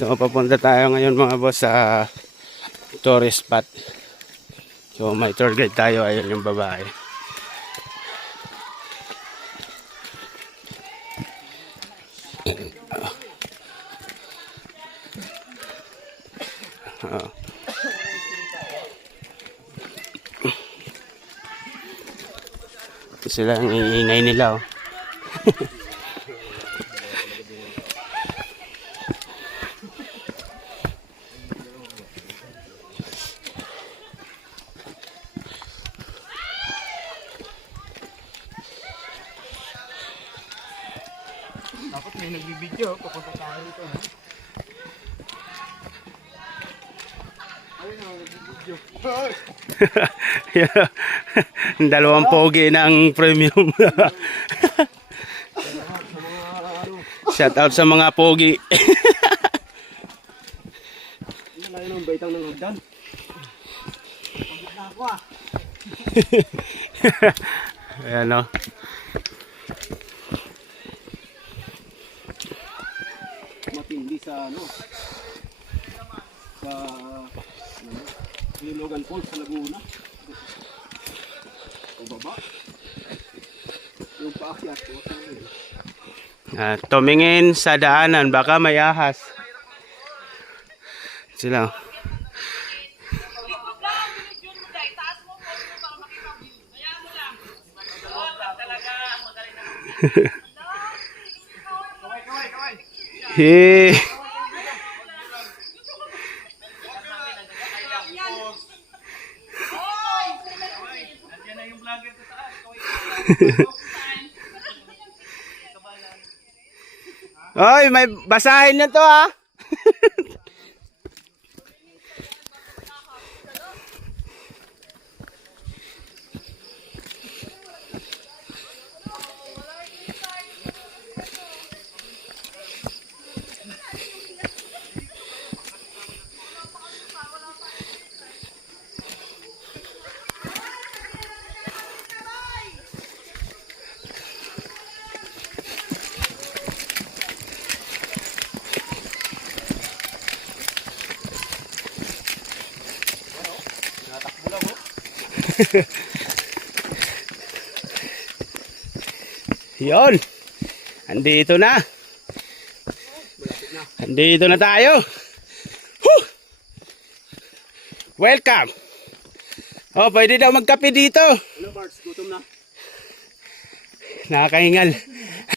So papunta tayo ngayon mga boss sa tourist spot. So may tour guide tayo, ayun yung babae. Sila ang iingay nila oh. Dapat may nagbibideo, papunta tayo dito. Ayun na, nagbibideo. Dalawang pogi ng premium. Shout out sa mga pogi. Layo ng baitang ng hagdan. Pagod na ako ah. Ayan o. Matindi sa ano. Sa Logan Falls sa Laguna. O baba. Yung paakyat ko sa Tumingin sa daanan, baka may ahas. Sila. Hey. Oy, may basahin na to ah. Yon. Andito na. Andito na tayo. Whew! Welcome. Oh, pwede daw magkape dito. Ano Barts, gutom na. Nakakahingal.